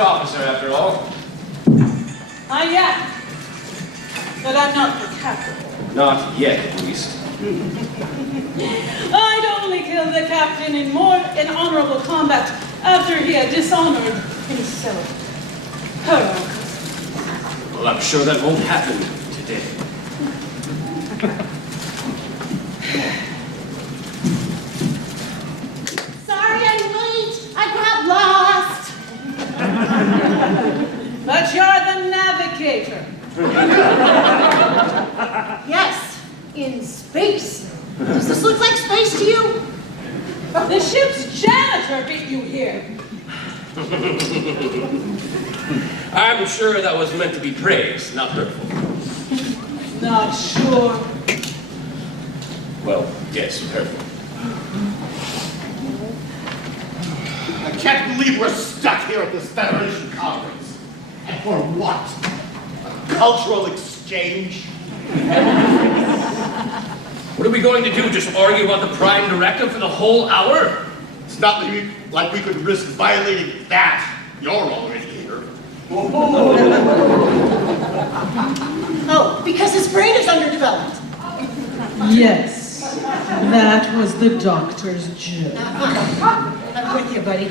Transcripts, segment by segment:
officer, after all. I am. But I'm not the captain. Not yet, at least. I'd only kill the captain in honorable combat after he had dishonored himself. Well, I'm sure that won't happen today. Sorry I'm late. I got lost. But you're the navigator. Yes, in space. Does this look like space to you? The ship's janitor beat you here. I'm sure that was meant to be praise, not hurtful. Not sure. Well, yes, hurtful. I can't believe we're stuck here at this Federation conference. And for what? A cultural exchange? What are we going to do, just argue about the Prime Directive for the whole hour? It's not like we could risk violating that. You're already here. Oh, because his brain is underdeveloped. Yes, that was the doctor's joke. I'm with you, buddy.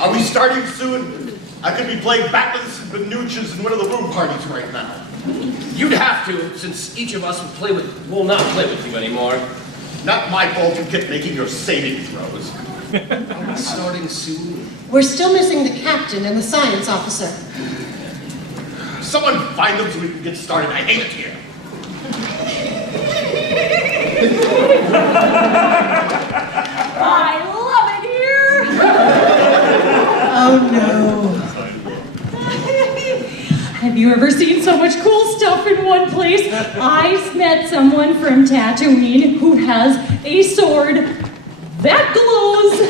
Are we starting soon? I could be playing backwards and Benuchas in one of the room parties right now. You'd have to, since each of us will not play with you anymore. Not my fault you kept making your saving throws. Are we starting soon? We're still missing the captain and the science officer. Someone find them so we can get started. I hate it here. I love it here! Oh no. Have you ever seen so much cool stuff in one place? I met someone from Tatooine who has a sword that glows.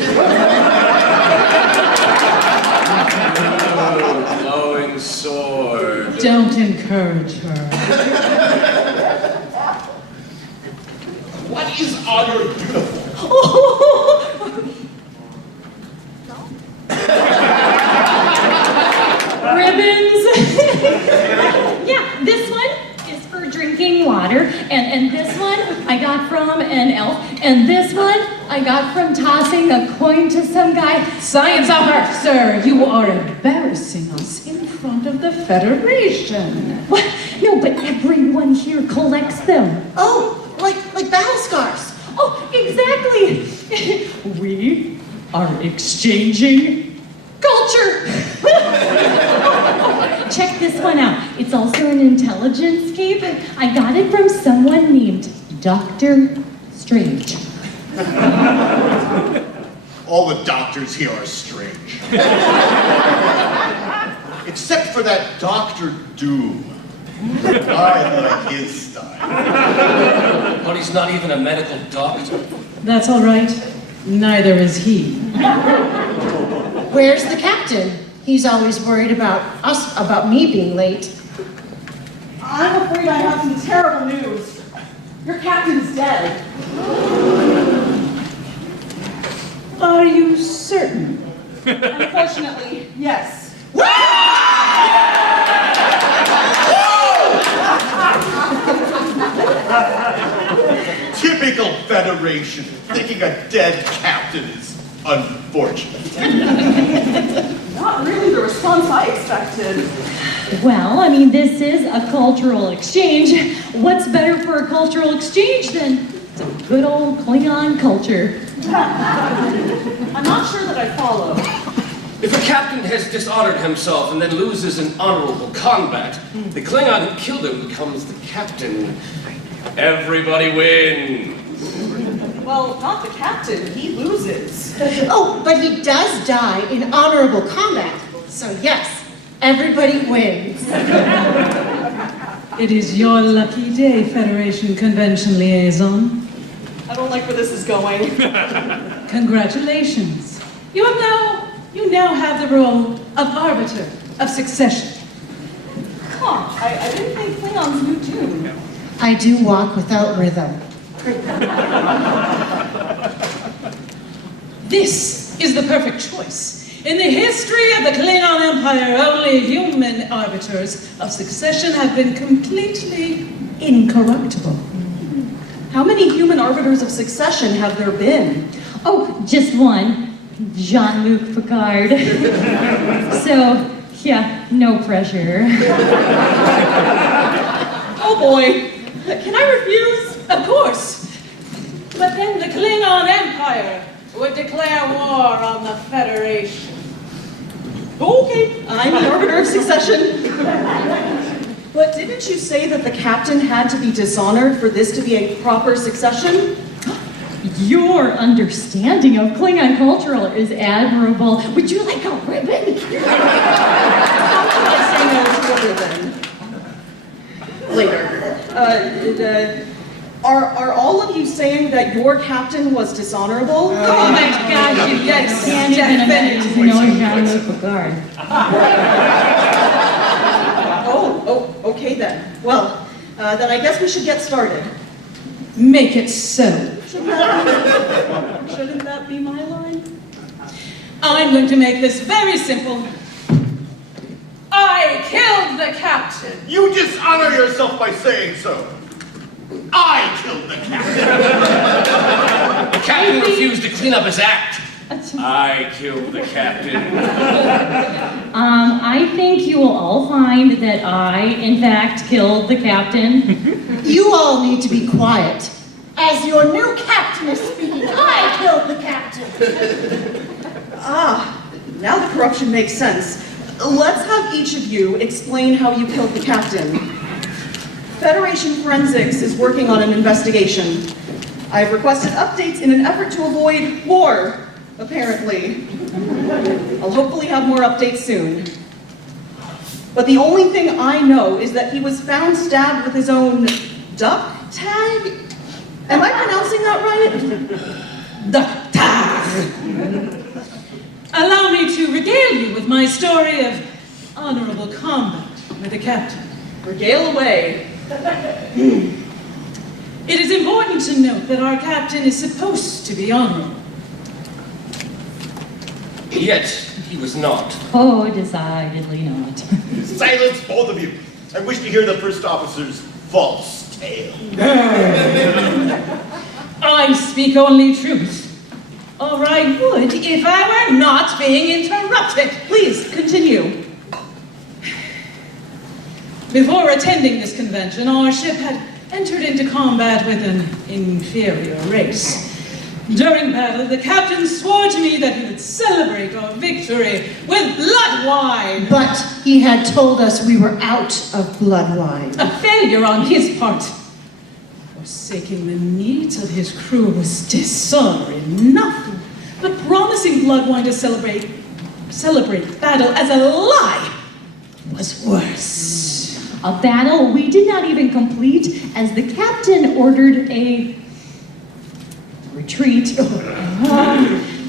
Glowing sword. Don't encourage her. What is on your uniform? Ribbons. Yeah, this one is for drinking water, and this one I got from an elf, and this one I got from tossing a coin to some guy. Science officer, you are embarrassing us in front of the Federation. What? No, but everyone here collects them. Oh, like battle scars. Oh, exactly. We are exchanging culture. Check this one out. It's also an intelligence cape. I got it from someone named Dr. Strange. All the doctors here are strange. Except for that Dr. Doom. I like his style. But he's not even a medical doctor. That's all right. Neither is he. Where's the captain? He's always worried about me being late. I'm afraid I have some terrible news. Your captain's dead. Are you certain? Unfortunately, yes. Typical Federation, thinking a dead captain is unfortunate. Not really the response I expected. Well, I mean, this is a cultural exchange. What's better for a cultural exchange than some good old Klingon culture? I'm not sure that I follow. If a captain has dishonored himself and then loses in honorable combat, the Klingon who killed him becomes the captain. Everybody wins. Well, not the captain. He loses. Oh, but he does die in honorable combat. So yes, everybody wins. It is your lucky day, Federation Convention Liaison. I don't like where this is going. Congratulations. You now have the role of arbiter of succession. Huh, I didn't think Klingons knew tune. I do walk without rhythm. This is the perfect choice. In the history of the Klingon Empire, only human arbiters of succession have been completely incorruptible. How many human arbiters of succession have there been? Oh, just one. Jean-Luc Picard. So, yeah, no pressure. Oh boy, can I refuse? Of course. But then the Klingon Empire would declare war on the Federation. Okay, I'm the arbiter of succession. But didn't you say that the captain had to be dishonored for this to be a proper succession? Your understanding of Klingon cultural is admirable. Would you like a ribbon? How can I say no to a ribbon? Later. Are all of you saying that your captain was dishonorable? Oh my gosh, you Yes, can't even imagine no Jean-Luc Picard. Oh, okay then. Well, then I guess we should get started. Make it so. Shouldn't that be my line? I'm going to make this very simple. I killed the captain. You dishonor yourself by saying so. I killed the captain. The captain refused to clean up his act. I killed the captain. I think you will all find that I, in fact, killed the captain. You all need to be quiet. As your new captain is speaking, I killed the captain. Now the corruption makes sense. Let's have each of you explain how you killed the captain. Federation Forensics is working on an investigation. I've requested updates in an effort to avoid war, apparently. I'll hopefully have more updates soon. But the only thing I know is that he was found stabbed with his own duck tag? Am I pronouncing that right? Doctor! Allow me to regale you with my story of honorable combat with the captain. Regale away. It is important to note that our captain is supposed to be honorable. Yet, he was not. Oh, decidedly not. Silence, both of you. I wish to hear the first officer's false tale. I speak only truth. Or I would if I were not being interrupted. Please, continue. Before attending this convention, our ship had entered into combat with an inferior race. During battle, the captain swore to me that he would celebrate our victory with blood wine. But he had told us we were out of blood wine. A failure on his part. Forsaking the needs of his crew was dishonor enough, but promising blood wine to celebrate battle as a lie was worse. A battle we did not even complete as the captain ordered a retreat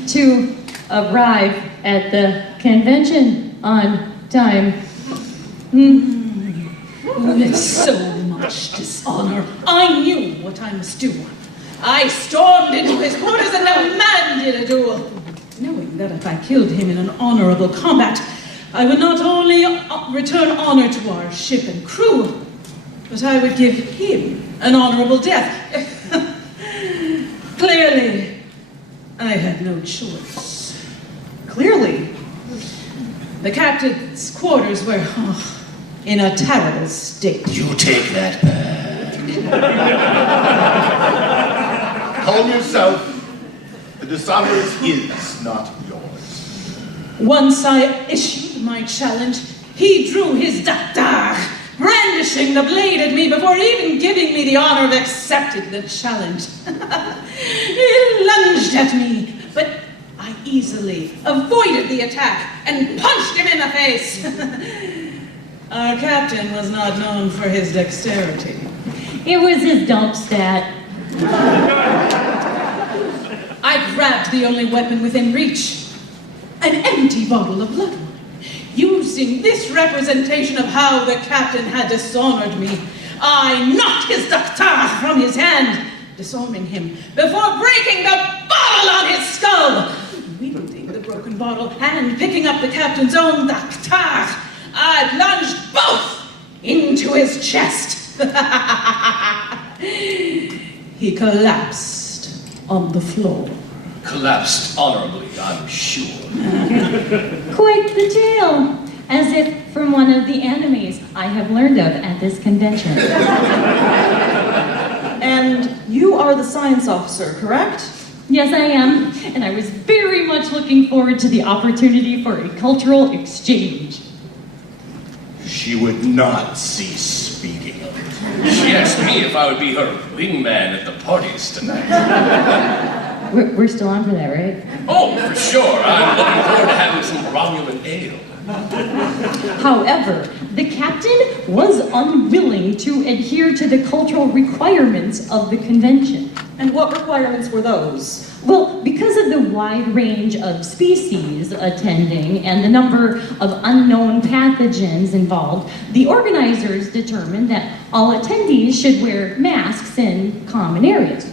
to arrive at the convention on time. With so much dishonor, I knew what I must do. I stormed into his quarters and demanded a duel, knowing that if I killed him in an honorable combat, I would not only return honor to our ship and crew, but I would give him an honorable death. Clearly, I had no choice. Clearly. The captain's quarters were in a terrible state. You take that back. Calm yourself. The dishonor is his, not yours. Once I issued my challenge, he drew his dagger, brandishing the blade at me before even giving me the honor of accepting the challenge. He lunged at me, but I easily avoided the attack and punched him in the face. Our captain was not known for his dexterity. It was his dump stat. I grabbed the only weapon within reach, an empty bottle of blood wine. Using this representation of how the captain had dishonored me, I knocked his dagger from his hand, disarming him before breaking the bottle on his skull. Wielding the broken the bottle and picking up the captain's own daktar, I plunged both into his chest. He collapsed on the floor. Collapsed honorably, I'm sure. Quite the tale, as if from one of the animes I have learned of at this convention. And you are the science officer, correct? Yes, I am, and I was very much looking forward to the opportunity for a cultural exchange. She would not cease speaking. She asked me if I would be her wingman at the parties tonight. We're still on for that, right? Oh, for sure. I'm looking forward to having some Romulan ale. However, the captain was unwilling to adhere to the cultural requirements of the convention. And what requirements were those? Well, because of the wide range of species attending and the number of unknown pathogens involved, the organizers determined that all attendees should wear masks in common areas.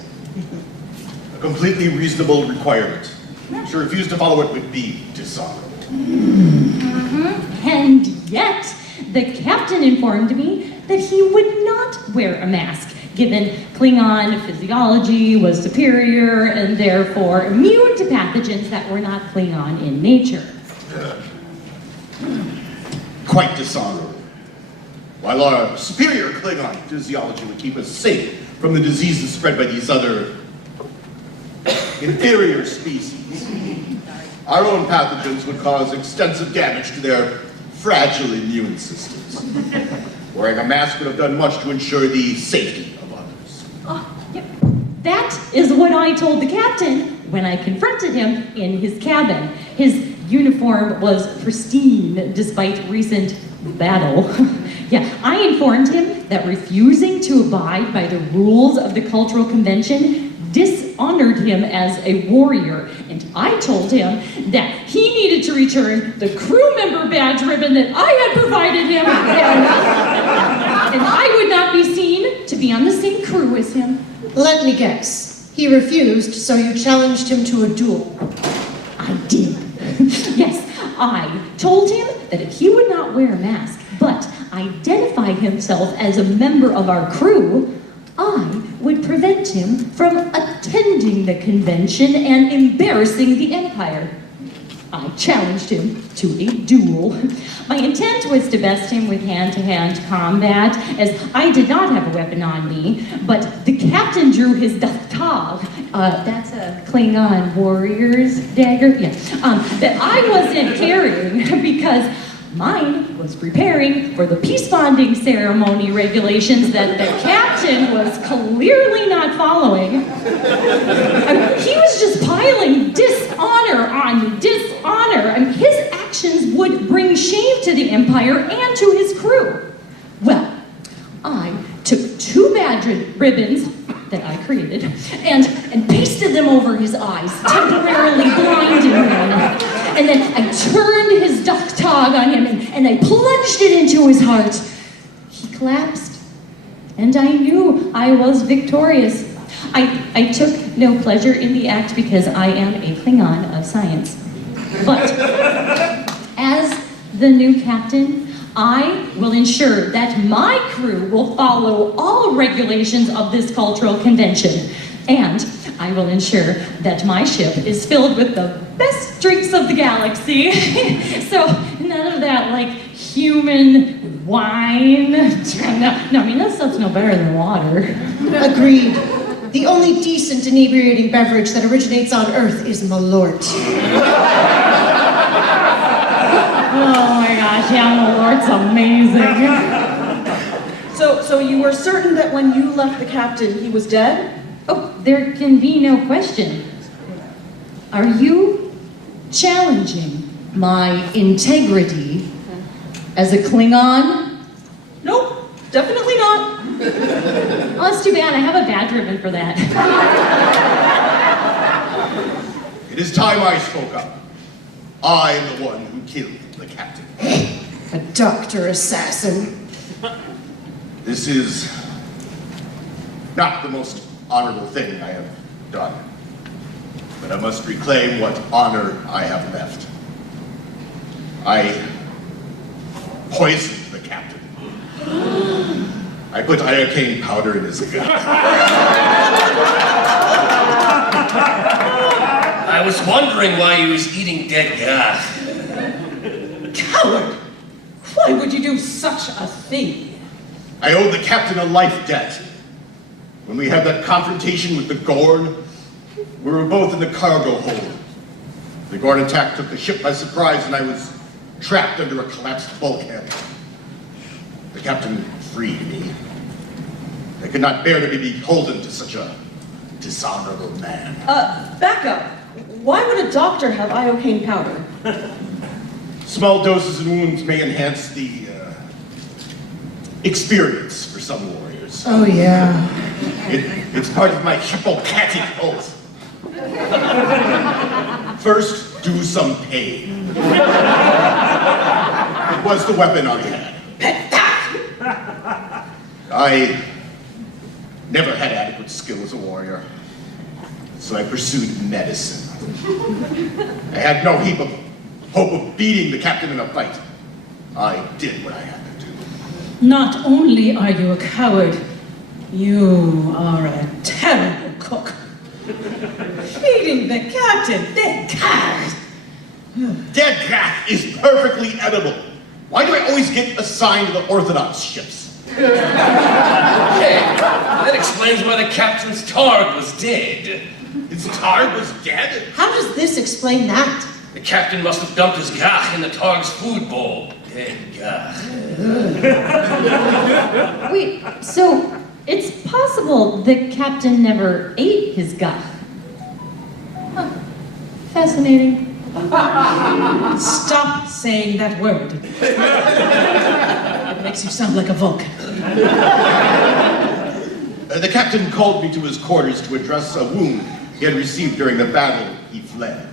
A completely reasonable requirement. To refuse to follow it would be dishonorable. And yet, the captain informed me that he would not wear a mask, given Klingon physiology was superior and therefore immune to pathogens that were not Klingon in nature. Quite dishonorable. While our superior Klingon physiology would keep us safe from the diseases spread by these other inferior species, our own pathogens would cause extensive damage to their fragile immune systems. Wearing a mask would have done much to ensure the safety of others. Yep. That is what I told the captain when I confronted him in his cabin. His uniform was pristine despite recent battle. Yeah, I informed him that refusing to abide by the rules of the cultural convention dishonored him as a warrior, and I told him that he needed to return the crew member badge ribbon that I had provided him, and I would not be seen to be on the same crew as him. Let me guess. He refused, so you challenged him to a duel. I did. Yes, I told him that if he would not wear a mask, but identify himself as a member of our crew, I would prevent him from attending the convention and embarrassing the Empire. I challenged him to a duel. My intent was to best him with hand-to-hand combat, as I did not have a weapon on me, but the captain drew his daktar, that's a Klingon warrior's dagger, that I wasn't carrying because mine was preparing for the peace bonding ceremony regulations that the captain was clearly not following. He was just piling dishonor on dishonor. His actions would bring shame to the Empire and to his crew. Well, I took 2 badge ribbons that I created and pasted them over his eyes, temporarily blinding him. And then I turned his daktar on him and I plunged it into his heart. He collapsed, and I knew I was victorious. I took no pleasure in the act because I am a Klingon of science. But as the new captain, I will ensure that my crew will follow all regulations of this cultural convention. And I will ensure that my ship is filled with the best drinks of the galaxy. So none of that like human wine. No, that stuff's no better than water. Agreed. The only decent inebriating beverage that originates on Earth is Malort. Oh my gosh, yeah, Malort's amazing. So you were certain that when you left the captain, he was dead? Oh, there can be no question. Are you challenging my integrity as a Klingon? Nope, definitely not. Oh, that's too bad. I have a badge ribbon for that. It is time I spoke up. I am the one who killed the captain. A doctor assassin. This is not the most honorable thing I have done, but I must reclaim what honor I have left. I poisoned the captain. I put iocane powder in his gut. I was wondering why he was eating dead guy. Coward! Why would you do such a thing? I owed the captain a life debt. When we had that confrontation with the Gorn, we were both in the cargo hold. The Gorn attack took the ship by surprise, and I was trapped under a collapsed bulkhead. The captain freed me. I could not bear to be beholden to such a dishonorable man. Back up. Why would a doctor have iocane powder? Small doses in wounds may enhance the experience for some warriors. Oh, yeah. It's part of my Hippocratic oath. First, do some pain. It was the weapon I had. I never had adequate skill as a warrior, so I pursued medicine. I had no hope of beating the captain in a fight. I did what I had to do. Not only are you a coward, you are a terrible cook. Feeding the captain, dead cat. Dead cat is perfectly edible. Why do I always get assigned to the Orthodox ships? Hey, that explains why the captain's targ was dead. His targ was dead? How does this explain that? The captain must have dumped his gach in the targ's food bowl. Dead gach. Wait, so it's possible the captain never ate his gut? Huh. Fascinating. Stop saying that word. It makes you sound like a Vulcan. The captain called me to his quarters to address a wound he had received during the battle. He fled.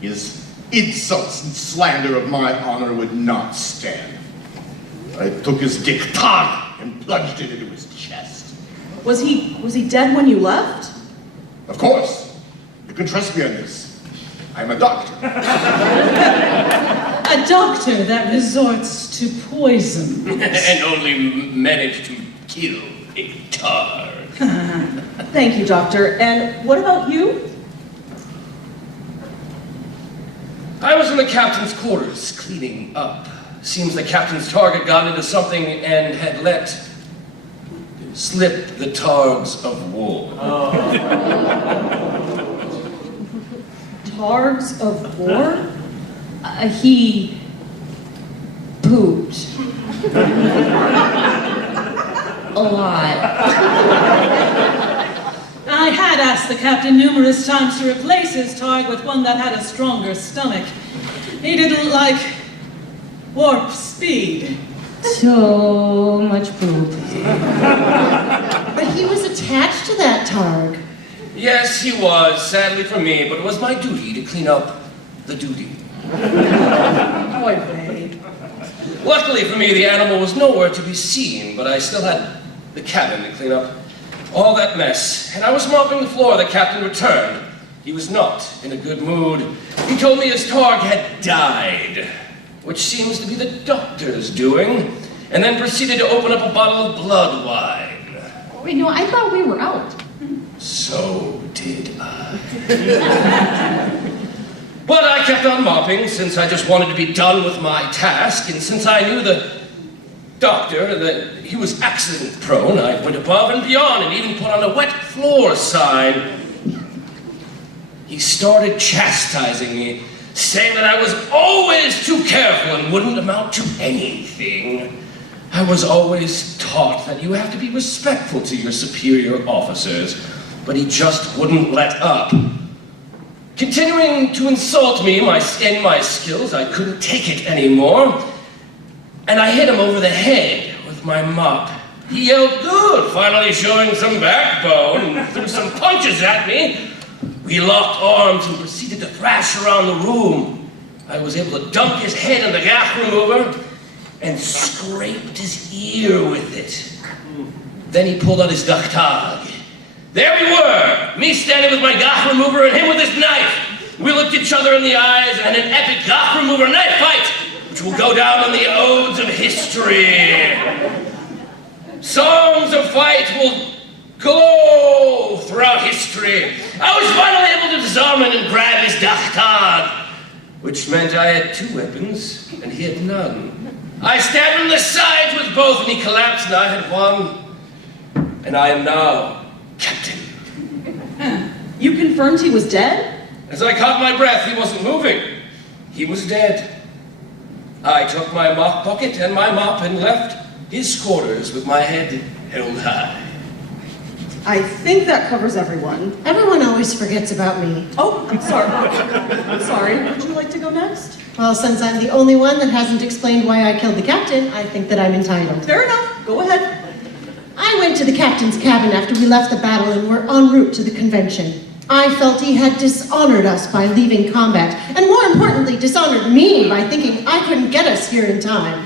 His insults and slander of my honor would not stand. I took his diktag and plunged it into his chest. Was he dead when you left? Of course. You can trust me on this. I'm a doctor. A doctor that resorts to poison. And only managed to kill a targ. Thank you, Doctor. And what about you? I was in the captain's quarters, cleaning up. Seems the captain's target got into something and had let slip the targs of war. Targs of war? He pooped. A lot. I had asked the captain numerous times to replace his targ with one that had a stronger stomach. He didn't like warp speed. So much poop. But he was attached to that targ. Yes, he was, sadly for me, but it was my duty to clean up the duty. Boy, Ray. Luckily for me, the animal was nowhere to be seen, but I still had the cabin to clean up all that mess. And I was mopping the floor. The captain returned. He was not in a good mood. He told me his targ had died, which seems to be the doctor's doing, and then proceeded to open up a bottle of blood wine. Wait, no, I thought we were out. So did I. But I kept on mopping, since I just wanted to be done with my task, and since I knew the doctor that he was accident prone, I went above and beyond and even put on a wet floor sign. He started chastising me, saying that I was always too careful and wouldn't amount to anything. I was always taught that you have to be respectful to your superior officers, but he just wouldn't let up. Continuing to insult me in my skills, I couldn't take it anymore, and I hit him over the head with my mop. He yelled, "Good," finally showing some backbone, and threw some punches at me. We locked arms and proceeded to thrash around the room. I was able to dunk his head in the gap remover and scraped his ear with it. Then he pulled out his diktag. There we were, me standing with my gach remover and him with his knife. We looked each other in the eyes and an epic lock remover knife fight, which will go down in the odes of history. Songs of fight will glow throughout history. I was finally able to disarm him and grab his dachtag, which meant I had 2 weapons and he had none. I stabbed him in the sides with both and he collapsed and I had won. And I am now captain. You confirmed he was dead? As I caught my breath, he wasn't moving. He was dead. I took my mop bucket and my mop and left his quarters with my head held high. I think that covers everyone. Everyone always forgets about me. Oh, I'm sorry. I'm sorry. Would you like to go next? Well, since I'm the only one that hasn't explained why I killed the captain, I think that I'm entitled. Fair enough. Go ahead. I went to the captain's cabin after we left the battle and were en route to the convention. I felt he had dishonored us by leaving combat, and more importantly, dishonored me by thinking I couldn't get us here in time.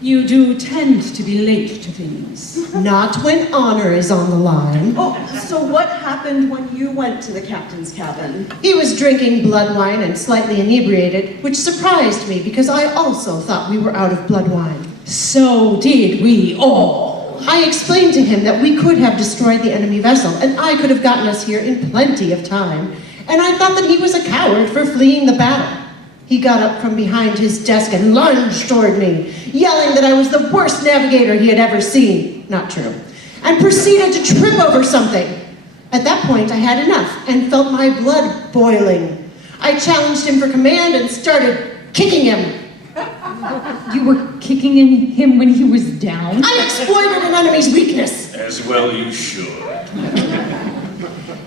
You do tend to be late to things. Not when honor is on the line. Oh, so what happened when you went to the captain's cabin? He was drinking blood wine and slightly inebriated, which surprised me because I also thought we were out of blood wine. So did we all. I explained to him that we could have destroyed the enemy vessel, and I could have gotten us here in plenty of time. And I thought that he was a coward for fleeing the battle. He got up from behind his desk and lunged toward me, yelling that I was the worst navigator he had ever seen. Not true. And proceeded to trip over something. At that point, I had enough and felt my blood boiling. I challenged him for command and started kicking him. You were kicking him when he was down? I exploited an enemy's weakness. As well you should.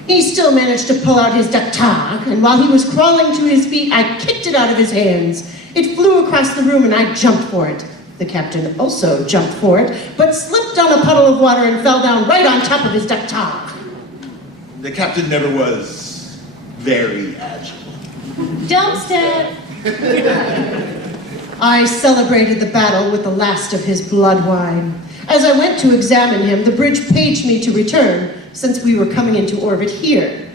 He still managed to pull out his dachtag, and while he was crawling to his feet, I kicked it out of his hands. It flew across the room and I jumped for it. The captain also jumped for it, but slipped on a puddle of water and fell down right on top of his dachtag. The captain never was very agile. Dumpster! I celebrated the battle with the last of his blood wine. As I went to examine him, the bridge paged me to return, since we were coming into orbit here.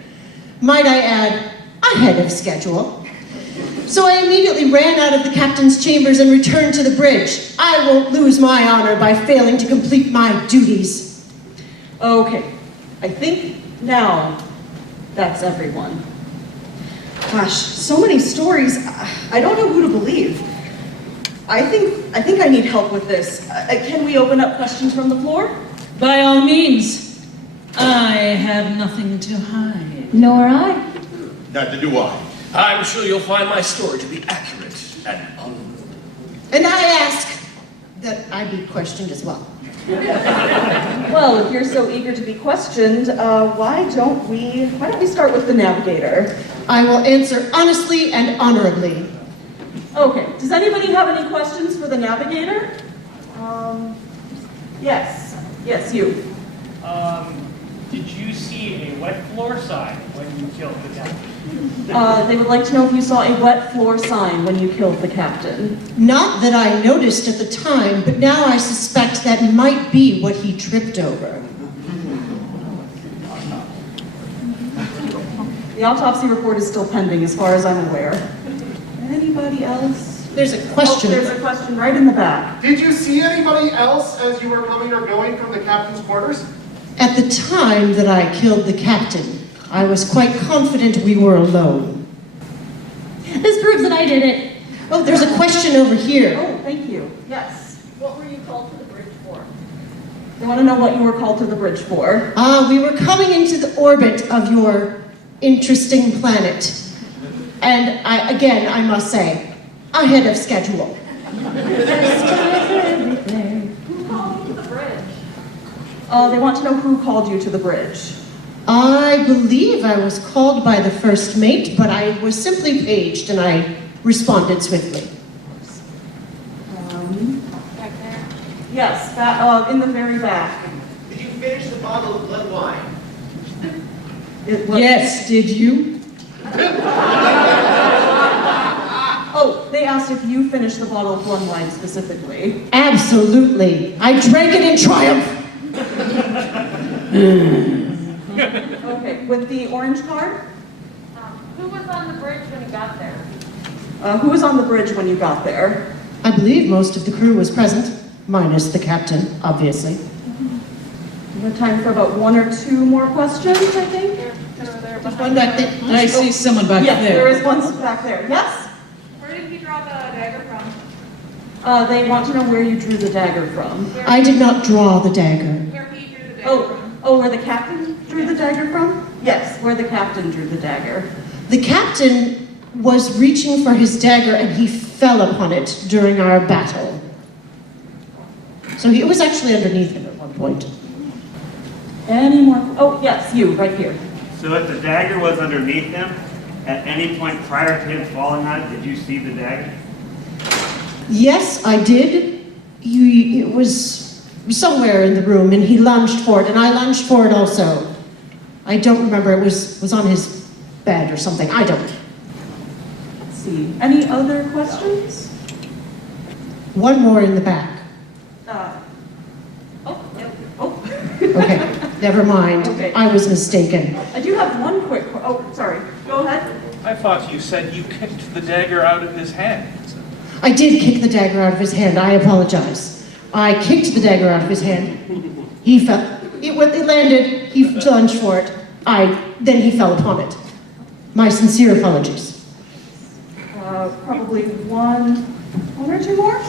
Might I add, ahead of schedule. So I immediately ran out of the captain's chambers and returned to the bridge. I won't lose my honor by failing to complete my duties. Okay, I think now that's everyone. Gosh, so many stories. I don't know who to believe. I think I need help with this. Can we open up questions from the floor? By all means. I have nothing to hide. Nor I. Neither do I. I'm sure you'll find my story to be accurate and honorable. And I ask that I be questioned as well. Well, if you're so eager to be questioned, why don't we start with the navigator? I will answer honestly and honorably. Okay, does anybody have any questions for the navigator? Yes, you. Did you see a wet floor sign when you killed the captain? They would like to know if you saw a wet floor sign when you killed the captain. Not that I noticed at the time, but now I suspect that might be what he tripped over. The autopsy report is still pending as far as I'm aware. Anybody else? There's a question. Oh, there's a question right in the back. Did you see anybody else as you were coming or going from the captain's quarters? At the time that I killed the captain, I was quite confident we were alone. This proves that I did it. Oh, there's a question over here. Oh, thank you. Yes. What were you called to the bridge for? They want to know what you were called to the bridge for. We were coming into the orbit of your interesting planet. And I must say, ahead of schedule. Who called you to the bridge? They want to know who called you to the bridge. I believe I was called by the first mate, but I was simply paged and I responded swiftly. Back there? Yes, in the very back. Did you finish the bottle of blood wine? Yes, did you? Oh, they asked if you finished the bottle of blood wine specifically. Absolutely. I drank it in triumph. Okay, with the orange card? Who was on the bridge when you got there? Who was on the bridge when you got there? I believe most of the crew was present, minus the captain, obviously. We have time for about 1 or 2 more questions, I think. There's one back there. I see someone back Yes, there. there is one back there. Yes? Where did he draw the dagger from? They want to know where you drew the dagger from. I did not draw the dagger. Where he drew the dagger from? Oh, where the captain drew the dagger from? Yes, where the captain drew the dagger. The captain was reaching for his dagger and he fell upon it during our battle. So it was actually underneath him at one point. Any more? Oh, yes, you, right here. So if the dagger was underneath him, at any point prior to him falling on it, did you see the dagger? Yes, I did. It was somewhere in the room and he lunged for it and I lunged for it also. I don't remember, it was on his bed or something, I don't. Let's see. Any other questions? One more in the back. Okay, never mind. Okay. I was mistaken. I do have one quick, sorry. Go ahead. I thought you said you kicked the dagger out of his hand. I did kick the dagger out of his hand. I apologize. I kicked the dagger out of his hand. He fell. It landed. He lunged for it. Then he fell upon it. My sincere apologies. Probably one or 2 more?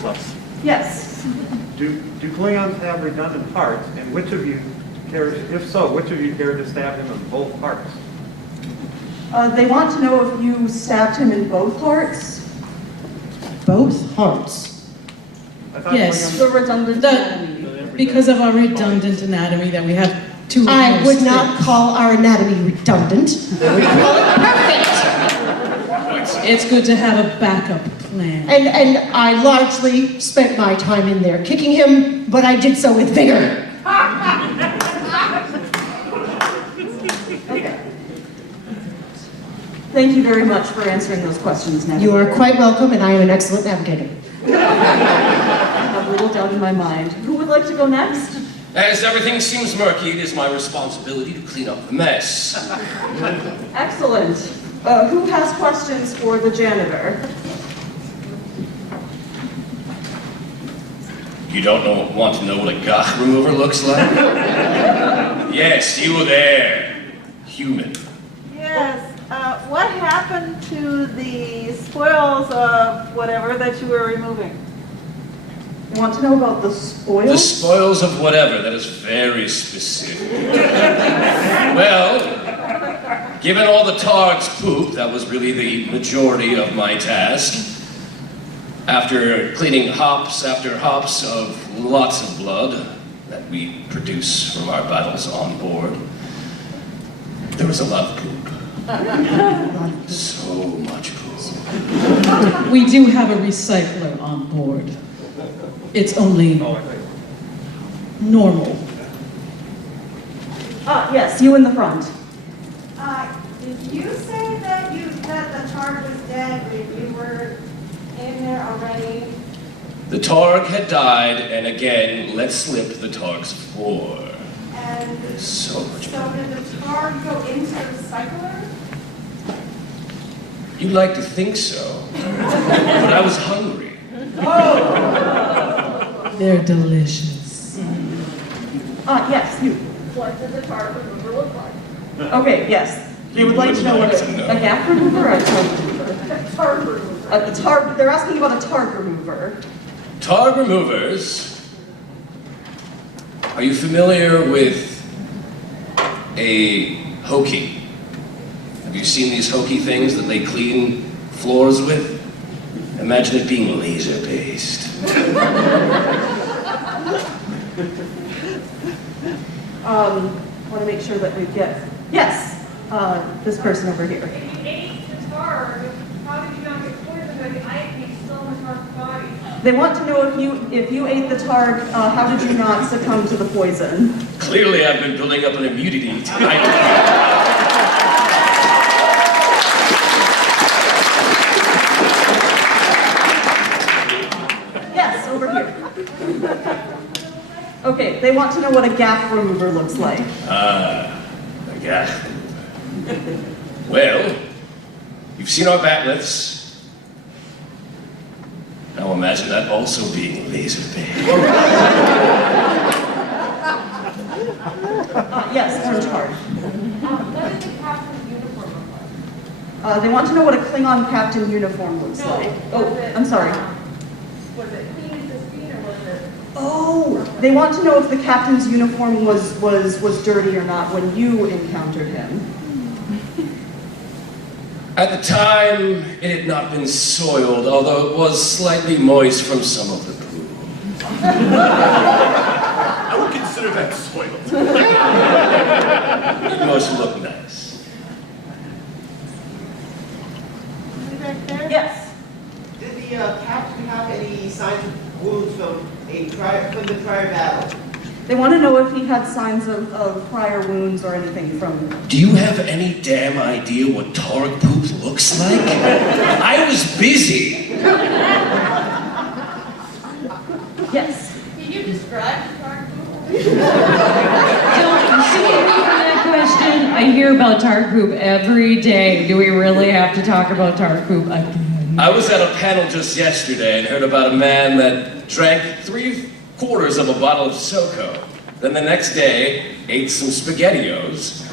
Yes. Do Klingons have redundant parts, and which of you cares, if so, which of you cared to stab him in both parts? They want to know if you stabbed him in both hearts. Both hearts. I thought Yes. The redundant anatomy. Because of our redundant anatomy that we have 2 I would most not call our anatomy redundant. I would call it perfect. It's good to have a backup plan. And I largely spent my time in there kicking him, but I did so with vigor. Okay. Thank you very much for answering those questions, Natalie. You are quite welcome, and I am an excellent navigator. I have little doubt in my mind. Who would like to go next? As everything seems murky, it is my responsibility to clean up the mess. Excellent. Who has questions for the janitor? You don't want to know what a gach remover looks like? Yes, you there. Human. Yes. What happened to the spoils of whatever that you were removing? You want to know about the spoils? The spoils of whatever, that is very specific. Well, given all the Targ's poop, that was really the majority of my task. After cleaning hops after hops of lots of blood that we produce from our battles on board, there was a lot of poop. So much poop. We do have a recycler on board. It's only normal. Yes, you in the front. Did you say that the target was dead when you were in there already? The Targ had died, and again, let slip the Targ's floor. And So much so did the tar go into the recycler? You'd like to think so, but I was hungry. They're delicious. Yes, you. What did the tar remover look like? Okay, yes. They would like to know what a gap remover or a targ remover? Tar remover. They're asking about a targ remover. Targ removers. Are you familiar with a hokey? Have you seen these hokey things that they clean floors with? Imagine it being laser-based. Want to make sure that we get... Yes, this person over here. If you ate the tar, how did you not get poisoned by the ivy still in the tar's body? They want to know if you ate the targ, how did you not succumb to the poison? Clearly, I've been building up an immunity tonight. Yes, over here. Okay, they want to know what a gap remover looks like. A gap remover. Well, You've seen our batliths. Now imagine that also being laser beam. Yes, orange card. What does the captain's uniform look like? They want to know what a Klingon captain uniform looks like. Oh, I'm sorry. Was it clean as a screen or was it? Oh, they want to know if the captain's uniform was dirty or not when you encountered him. At the time, it had not been soiled, although it was slightly moist from some of the poo. I would consider that soiled. It must look nice. Yes. Did the captain have any signs of wounds from the prior battle? They want to know if he had signs of prior wounds or anything from... Do you have any damn idea what Targ poop looks like? I was busy. Yes. Can you describe the targ poop? Don't see me from that question. I hear about targ poop every day. Do we really have to talk about targ poop again? I was at a panel just yesterday and heard about a man that drank 3/4 of a bottle of SoCo. Then the next day, ate some SpaghettiOs,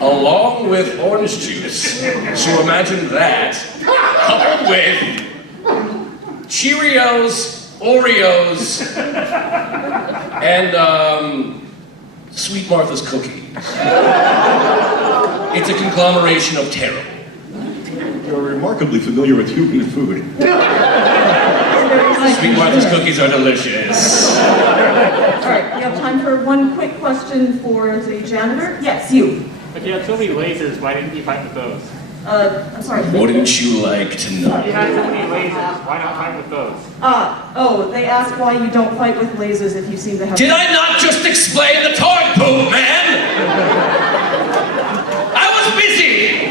along with orange juice. So imagine that, coupled with Cheerios, Oreos, and Sweet Martha's cookies. It's a conglomeration of terrible. You're remarkably familiar with human food. Sweet Martha's cookies are delicious. All right, you have time for one quick question for the janitor? Yes, you. If you had so many lasers, why didn't you fight with those? I'm sorry. Wouldn't you like to know? If you had so many lasers, why not fight with those? They ask why you don't fight with lasers if you seem to have... Did I not just explain the Targ poop, man? I was busy!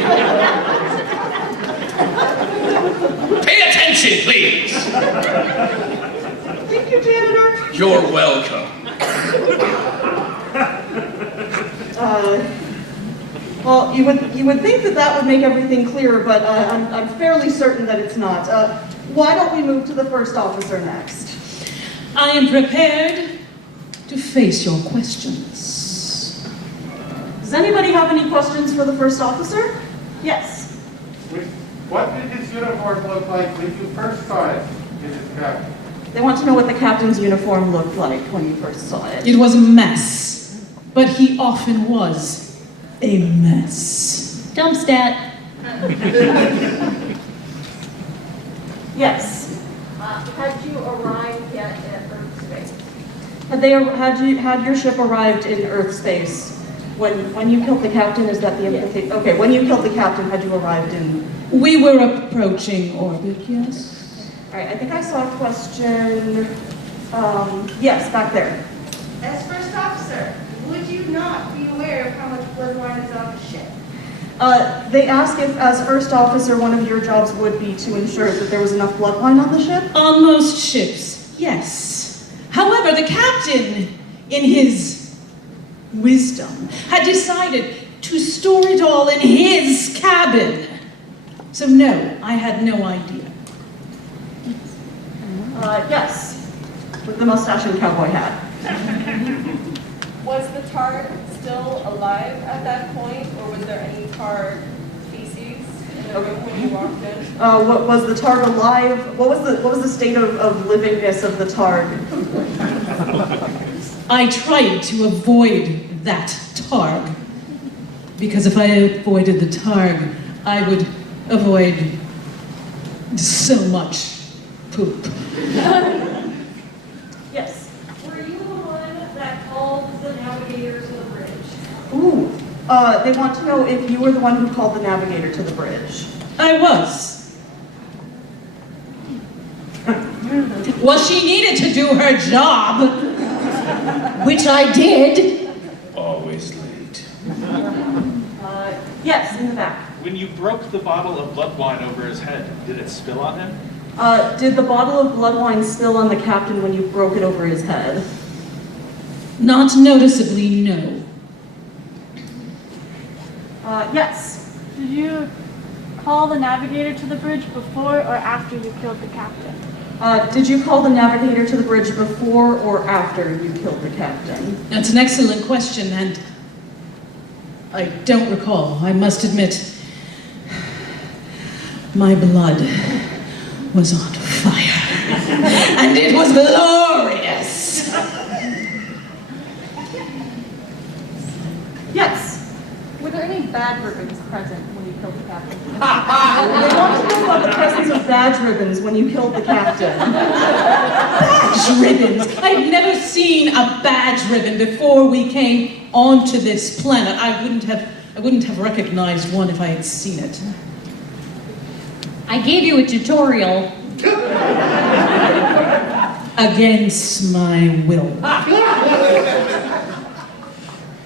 Pay attention, please! Thank you, janitor. You're welcome. Well, you would think that would make everything clearer, but I'm fairly certain that it's not. Why don't we move to the first officer next? I am prepared to face your questions. Does anybody have any questions for the first officer? Yes. What did his uniform look like when you first saw it in his captain? They want to know what the captain's uniform looked like when you first saw it. It was a mess, but he often was a mess. Dump stat. Yes. Had you arrived yet at Earth space? Had your ship arrived in Earth space when you killed the captain? Is that the implication? Okay. When you killed the captain, had you arrived in? We were approaching orbit, yes. All right. I think I saw a question. Yes, back there. As first officer, would you not be aware of how much blood wine is on the ship? They ask if, as first officer, one of your jobs would be to ensure that there was enough blood wine on the ship? On most ships, yes. However, the captain, in his wisdom, had decided to store it all in his cabin. So no, I had no idea. Yes, with the mustache and cowboy hat. Was the targ still alive at that point, or was there any targ feces in the room when you walked in? What was the targ alive? What was the state of livingness of the targ? I tried to avoid that targ, because if I avoided the targ, I would avoid so much poop. Yes. Were you the one that called the navigator to the bridge? Ooh. They want to know if you were the one who called the navigator to the bridge. I was. Well, she needed to do her job, which I did. Always late. Yes, in the back. When you broke the bottle of blood wine over his head, did it spill on him? Did the bottle of blood wine spill on the captain when you broke it over his head? Not noticeably, no. Yes. Did you call the navigator to the bridge before or after you killed the captain? Did you call the navigator to the bridge before or after you killed the captain? That's an excellent question, and I don't recall, I must admit. My blood was on fire, and it was glorious. Yes. Were there any bad ribbons present when you killed the captain? They want to know about the presence of badge ribbons when you killed the captain. Badge ribbons! I'd never seen a badge ribbon before we came onto this planet. I wouldn't have recognized one if I had seen it. I gave you a tutorial. Against my will.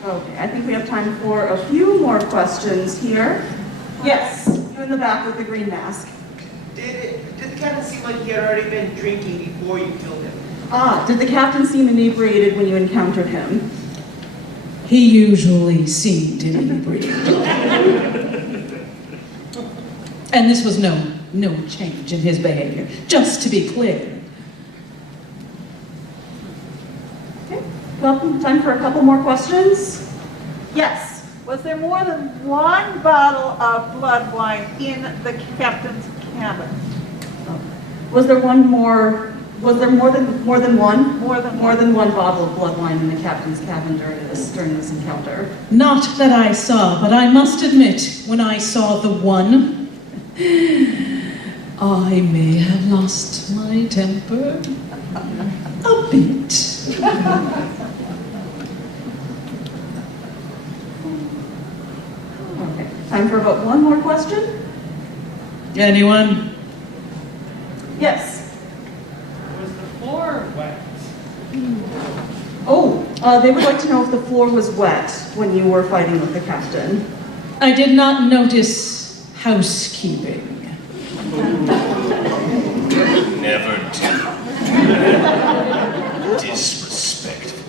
Okay, I think we have time for a few more questions here. Yes, you in the back with the green mask. Did the captain seem like he had already been drinking before you killed him? Did the captain seem inebriated when you encountered him? He usually seemed inebriated. And this was no change in his behavior, just to be clear. Okay, well, time for a couple more questions. Yes. Was there more than one bottle of blood wine in the captain's cabin? Was there more than one? More than one. More than one bottle of blood wine in the captain's cabin during this encounter? Not that I saw, but I must admit, when I saw the one, I may have lost my temper a bit. Okay, time for about one more question. Anyone? Yes. Was the floor wet? Oh, they would like to know if the floor was wet when you were fighting with the captain. I did not notice housekeeping. Never do. Disrespectful.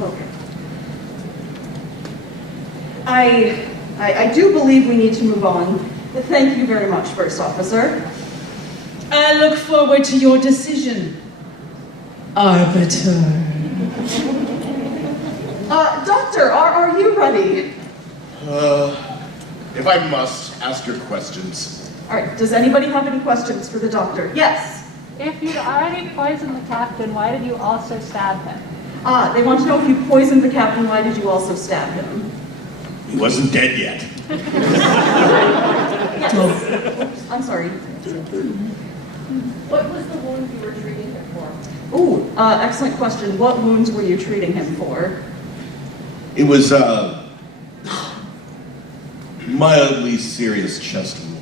Okay. I do believe we need to move on. Thank you very much, First Officer. I look forward to your decision, Arbiter. Doctor, are you ready? If I must, ask your questions. All right, does anybody have any questions for the doctor? Yes. If you'd already poisoned the captain, why did you also stab him? They want to know if you poisoned the captain, why did you also stab him? He wasn't dead yet. Yes. Oops, I'm sorry. What was the wound you were treating him for? Ooh, excellent question. What wounds were you treating him for? It was mildly serious chest wound.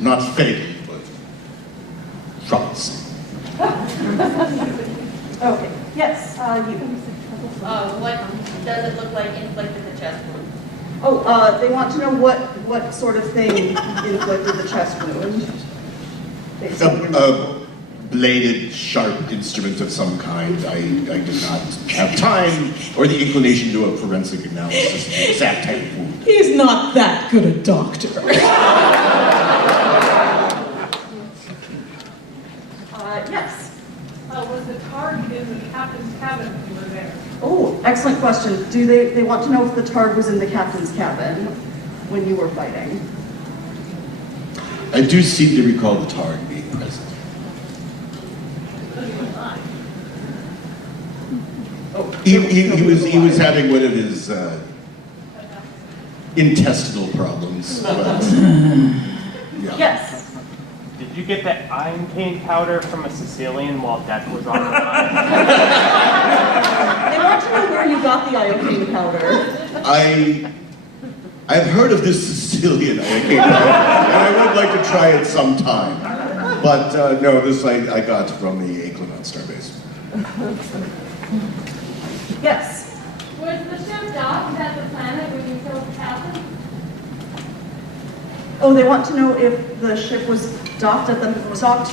Not fatal, but troublesome. Okay. Yes. You. What does it look like inflicted the chest wound? Oh, they want to know what sort of thing inflicted the chest wound. A bladed, sharp instrument of some kind. I did not have time or the inclination to do a forensic analysis of the exact type of wound. He's not that good a doctor. Yes. Was the targ in the captain's cabin when you were there? Oh, excellent question. They want to know if the targ was in the captain's cabin when you were fighting? I do seem to recall the targ being present. He was having one of his intestinal problems. But, yeah. Yes. Did you get that iron cane powder from a Sicilian while death was on the line? They want to know where you got the iocane powder. I've heard of this Sicilian iocane powder, and I would like to try it sometime. But no, this I got from the Klingon starbase. Yes. Was the ship docked at the planet when you killed the captain? Oh, they want to know if the ship was docked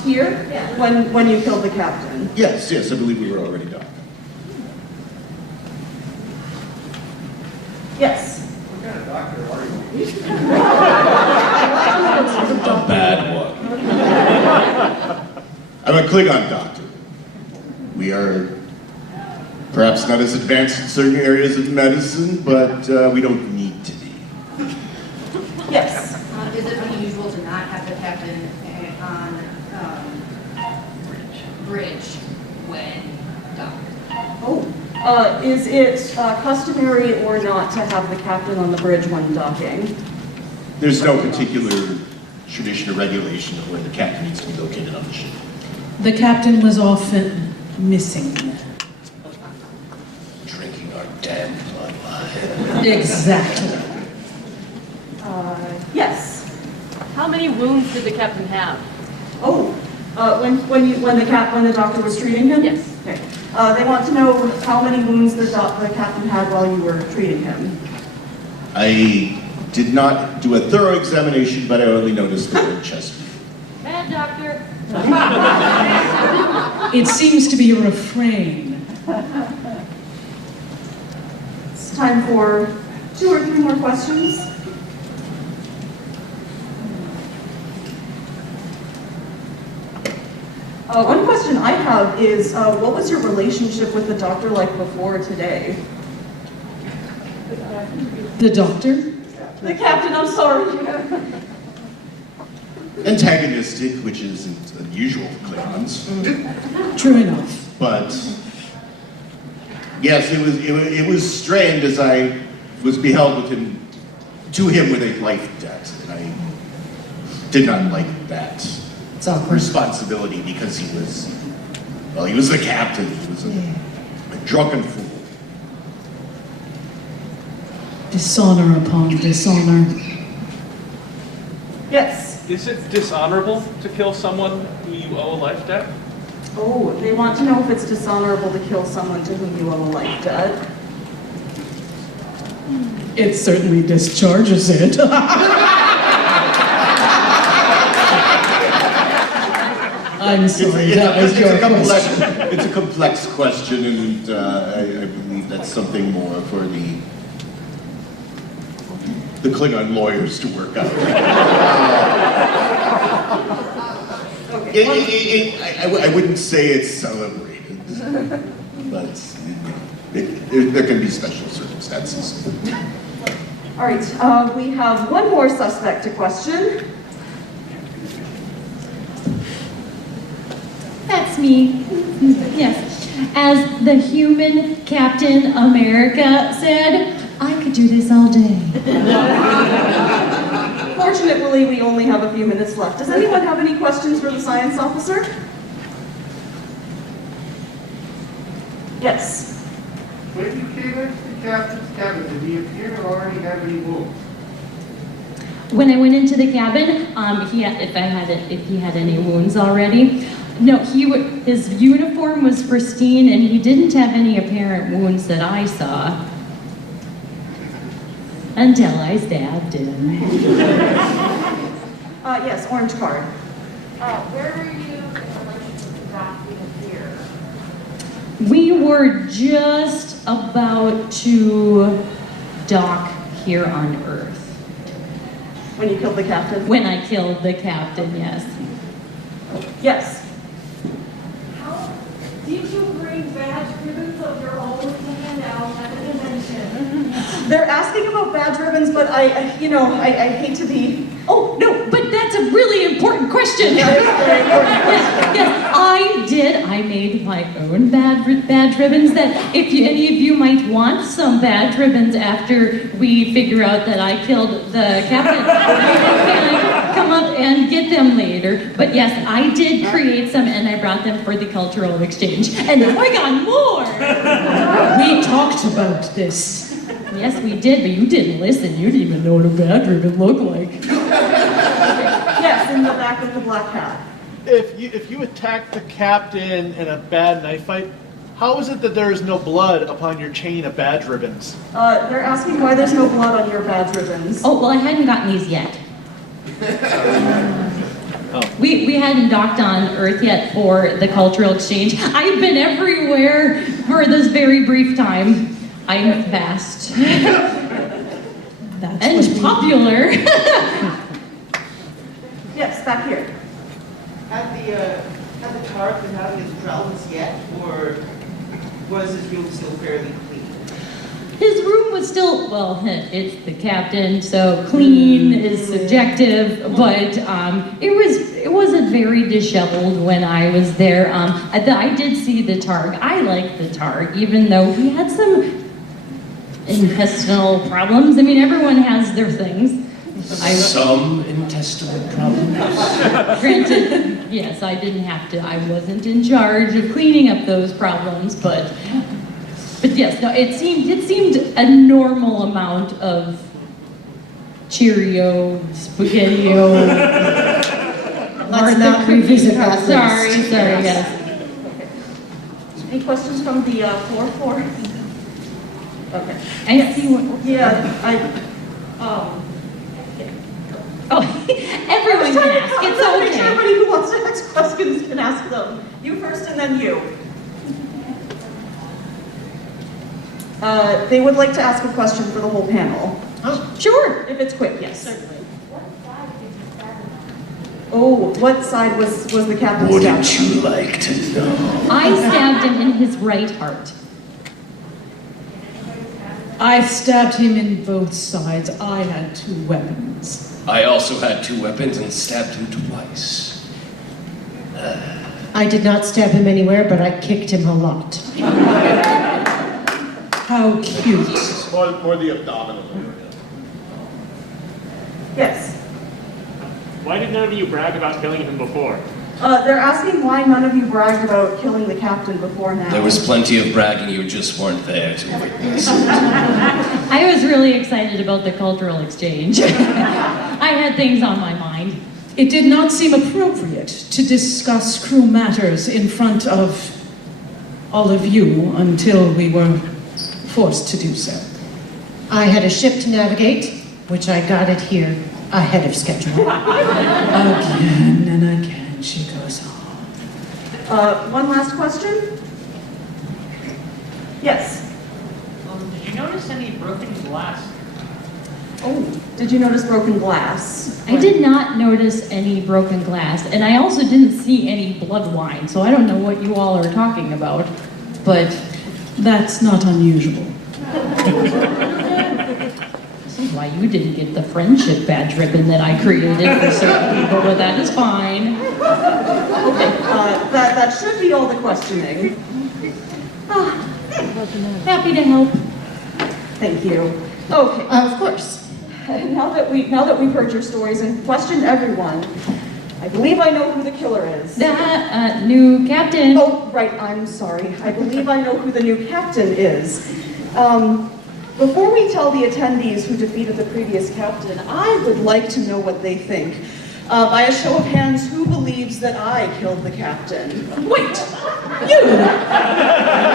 here when you killed the captain. Yes, I believe we were already done. Yes. What kind of doctor are you? A bad one. I'm a Klingon doctor. We are perhaps not as advanced in certain areas of medicine, but we don't need to be. Yes. Is it unusual to not have the captain on bridge when docked? Oh, is it customary or not to have the captain on the bridge when docking? There's no particular tradition or regulation of where the captain needs to be located on the ship. The captain was often missing. Drinking our damn bloodline. Exactly. Yes. How many wounds did the captain have? Oh, when the doctor was treating him? Yes. Okay. They want to know how many wounds the captain had while you were treating him. I did not do a thorough examination, but I only noticed the word chest. Bad doctor. It seems to be a refrain. It's time for 2 or 3 more questions. One question I have is, what was your relationship with the doctor like before today? The doctor? The captain, I'm sorry. Antagonistic, which isn't unusual for Klingons. True enough. But yes, it was strained as I was beheld with him with a life debt, and I did not like that responsibility because he was the captain. He was a drunken fool. Dishonor upon dishonor. Yes. Is it dishonorable to kill someone who you owe a life debt? Oh, they want to know if it's dishonorable to kill someone to whom you owe a life debt. It certainly discharges it. I'm sorry, that was your question. It's a complex question, and I believe that's something more for the Klingon lawyers to work out. I wouldn't say it's celebrated, but there can be special circumstances. All right, we have one more suspect to question. That's me. Yes. As the human Captain America said, I could do this all day. Fortunately, we only have a few minutes left. Does anyone have any questions for the science officer? Yes. When you came into the captain's cabin, did he appear to already have any wounds? When I went into the cabin, if he had any wounds already. No, his uniform was pristine, and he didn't have any apparent wounds that I saw. Until I stabbed him. Yes, orange card. Where were you in relation to docking here? We were just about to dock here on Earth. When you killed the captain? When I killed the captain, yes. Yes. Did you bring badge ribbons of your own to hand out at the convention? They're asking about badge ribbons, but I hate to be... Oh, no, but that's a really important question. Yeah, it's a very important question. Yes, I did. I made my own badge ribbons that if any of you might want some badge ribbons after we figure out that I killed the captain, you can come up and get them later. But yes, I did create some and I brought them for the cultural exchange. And now I got more. We talked about this. Yes, we did, but you didn't listen. You didn't even know what a badge ribbon looked like. Yes, in the back of the black hat. If you attack the captain in a bad knife fight, how is it that there is no blood upon your chain of badge ribbons? They're asking why there's no blood on your badge ribbons. Oh, well, I hadn't gotten these yet. We hadn't docked on Earth yet for the cultural exchange. I've been everywhere for this very brief time. I'm fast. And popular. Yes, back here. Had the TARG been having its problems yet, or was his room still fairly clean? His room was still, well, it's the captain, so clean is subjective, but it wasn't very disheveled when I was there. I did see the TARG. I like the TARG, even though he had some intestinal problems. I mean, everyone has their things. Some intestinal problems. Granted, yes, I wasn't in charge of cleaning up those problems, but yes, no, it seemed a normal amount of Cheerio, Spaghetti-O. Let's not revisit that list. Sorry, yes. Any questions from the floor? Okay. I see one. Everyone can ask. It's okay. Everybody who wants to ask questions can ask them. You first and then you. They would like to ask a question for the whole panel. Sure. If it's quick, yes. Certainly. Oh, what side was the captain stabbed? Wouldn't you like to know? I stabbed him in his right heart. I stabbed him in both sides. I had 2 weapons. I also had 2 weapons and stabbed him twice. I did not stab him anywhere, but I kicked him a lot. How cute. Or the abdominal area. Yes. Why did none of you brag about killing him before? They're asking why none of you bragged about killing the captain before now. There was plenty of bragging, you just weren't there to witness. I was really excited about the cultural exchange. I had things on my mind. It did not seem appropriate to discuss crew matters in front of all of you until we were forced to do so. I had a ship to navigate, which I got it here ahead of schedule. Again and again she goes on. One last question? Yes. Did you notice any broken glass? Oh, did you notice broken glass? I did not notice any broken glass, and I also didn't see any blood wine, so I don't know what you all are talking about, but that's not unusual. This is why you didn't get the friendship badge ribbon that I created for certain people, but that is fine. Okay, that should be all the questioning. Happy to help. Thank you. Okay. Of course. Now that we've heard your stories and questioned everyone, I believe I know who the killer is. The new captain. Oh, right, I'm sorry. I believe I know who the new captain is. Before we tell the attendees who defeated the previous captain, I would like to know what they think. By a show of hands, who believes that I killed the captain? Wait!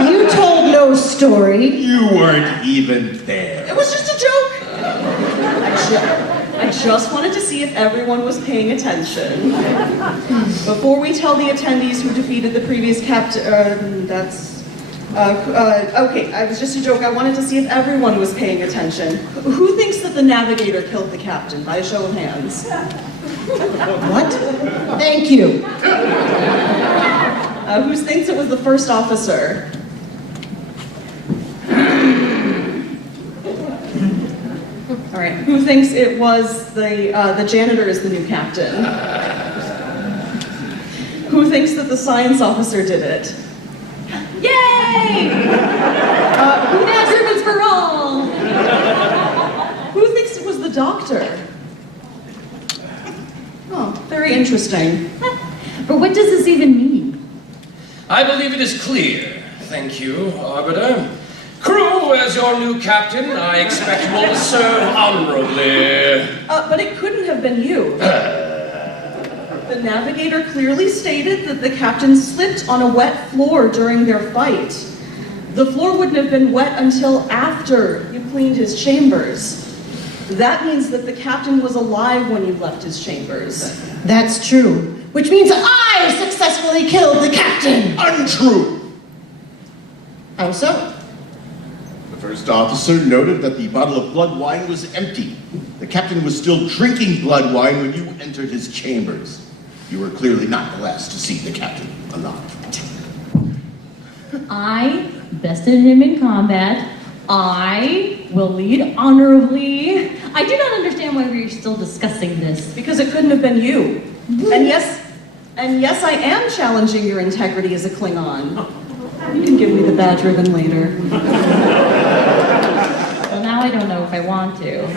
You told no story. You weren't even there. It was just a joke. I just wanted to see if everyone was paying attention. Before we tell the attendees who defeated the previous captain, okay, it was just a joke. I wanted to see if everyone was paying attention. Who thinks that the navigator killed the captain? By a show of hands. What? Thank you. Who thinks it was the first officer? All right. Who thinks it was the janitor is the new captain? Who thinks that the science officer did it? Yay! Gas ribbons for all! Who thinks it was the doctor? Oh, very interesting. But what does this even mean? I believe it is clear. Thank you, Arbiter. Crew, as your new captain, I expect you all to serve honorably. But it couldn't have been you. The navigator clearly stated that the captain slipped on a wet floor during their fight. The floor wouldn't have been wet until after you cleaned his chambers. That means that the captain was alive when you left his chambers. That's true. Which means I successfully killed the captain. Untrue. How so? First officer noted that the bottle of blood wine was empty. The captain was still drinking blood wine when you entered his chambers. You were clearly not the last to see the captain alive. I bested him in combat. I will lead honorably. I do not understand why we are still discussing this. Because it couldn't have been you. And yes, I am challenging your integrity as a Klingon. You can give me the badge ribbon later. Well, now I don't know if I want to.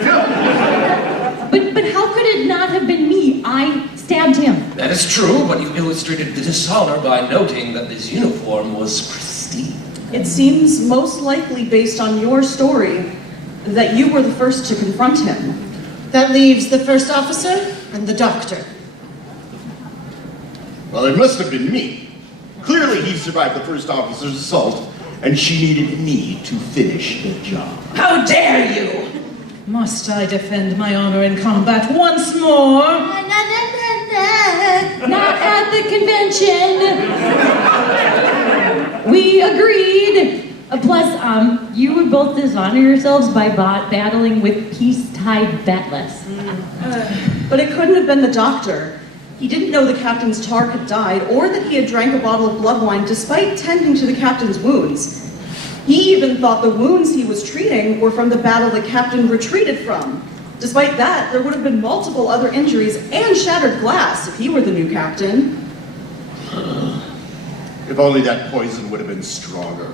But how could it not have been me? I stabbed him. That is true, but you illustrated the dishonor by noting that his uniform was pristine. It seems most likely, based on your story, that you were the first to confront him. That leaves the first officer and the doctor. Well, it must have been me. Clearly he survived the first officer's assault, and she needed me to finish the job. How dare you! Must I defend my honor in combat once more? Not at the convention. We agreed. Plus, you would both dishonor yourselves by battling with peace-tide batless. But it couldn't have been the doctor. He didn't know the captain's targ had died, or that he had drank a bottle of blood wine despite tending to the captain's wounds. He even thought the wounds he was treating were from the battle the captain retreated from. Despite that, there would have been multiple other injuries and shattered glass if he were the new captain. If only that poison would have been stronger.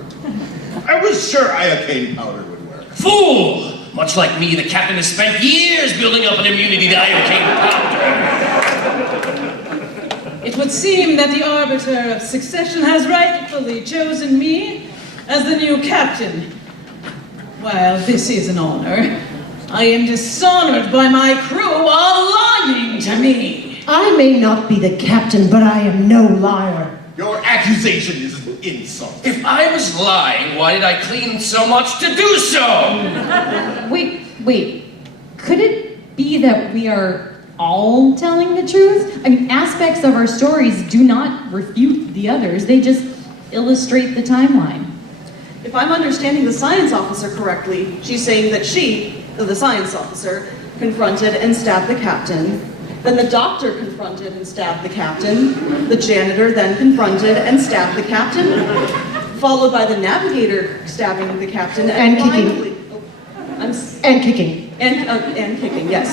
I was sure iocane powder would work. Fool! Much like me, the captain has spent years building up an immunity to iocane powder. It would seem that the arbiter of succession has rightfully chosen me as the new captain. While this is an honor, I am dishonored by my crew all lying to me. I may not be the captain, but I am no liar. Your accusation is an insult. If I was lying, why did I clean so much to do so? Wait. Could it be that we are all telling the truth? I mean, aspects of our stories do not refute the others. They just illustrate the timeline. If I'm understanding the science officer correctly, she's saying that she, the science officer, confronted and stabbed the captain. Then the doctor confronted and stabbed the captain. The janitor then confronted and stabbed the captain. Followed by the navigator stabbing the captain. And finally, kicking. And kicking, yes.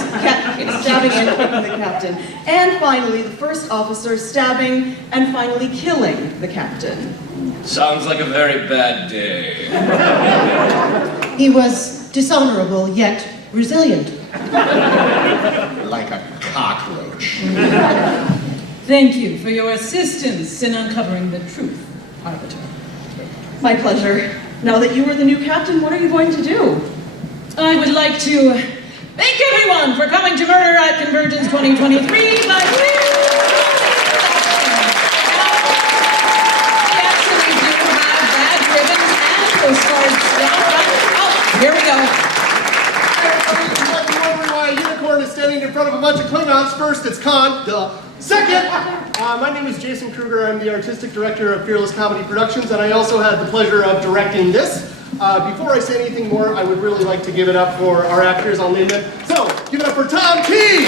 Stabbing and kicking the captain. And finally, the first officer stabbing and finally killing the captain. Sounds like a very bad day. He was dishonorable, yet resilient. Like a cockroach. Thank you for your assistance in uncovering the truth, Arbiter. My pleasure. Now that you are the new captain, what are you going to do? I would like to thank everyone for coming to Murder at CONvergence 2023. Here we go. You're wondering why a unicorn is standing in front of a bunch of Klingons. First, it's Khan. Duh. Second, my name is Jason Kruger. I'm the artistic director of Fearless Comedy Productions, and I also had the pleasure of directing this. Before I say anything more, I would really like to give it up for our actors. I'll name them. So, give it up for Tom Key!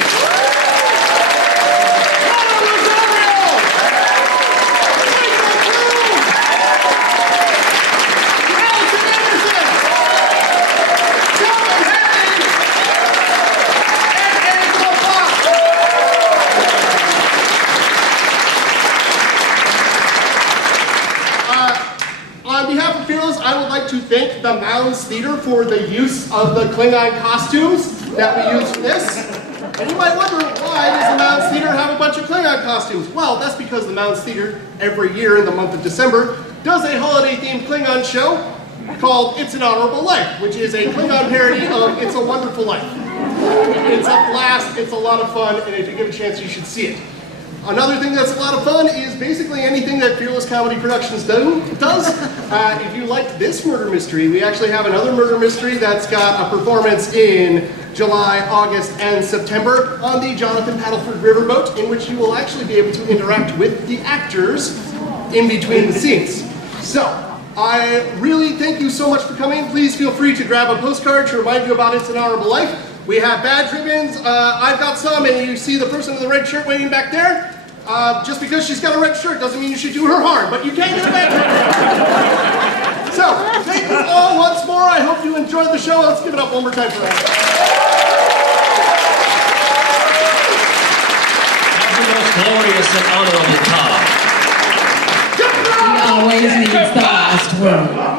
To thank the Mounds Theater for the use of the Klingon costumes that we used for this. And you might wonder, why does the Mounds Theater have a bunch of Klingon costumes? Well, that's because the Mounds Theater, every year in the month of December, does a holiday-themed Klingon show called It's an Honorable Life, which is a Klingon parody of It's a Wonderful Life. It's a blast, it's a lot of fun, and if you get a chance, you should see it. Another thing that's a lot of fun is basically anything that Fearless Comedy Productions does. If you liked this murder mystery, we actually have another murder mystery that's got a performance in July, August, and September on the Jonathan Paddleford Riverboat, in which you will actually be able to interact with the actors in between the scenes. So, I really thank you so much for coming. Please feel free to grab a postcard to remind you about It's an Honorable Life. We have badge ribbons. I've got some, and you see the person in the red shirt waiting back there. Just because she's got a red shirt doesn't mean you should do her harm, but you can get a badge ribbon. So, thank you all once more. I hope you enjoyed the show. Let's give it up one more time for us. The most glorious and honorable time. He always needs the last word.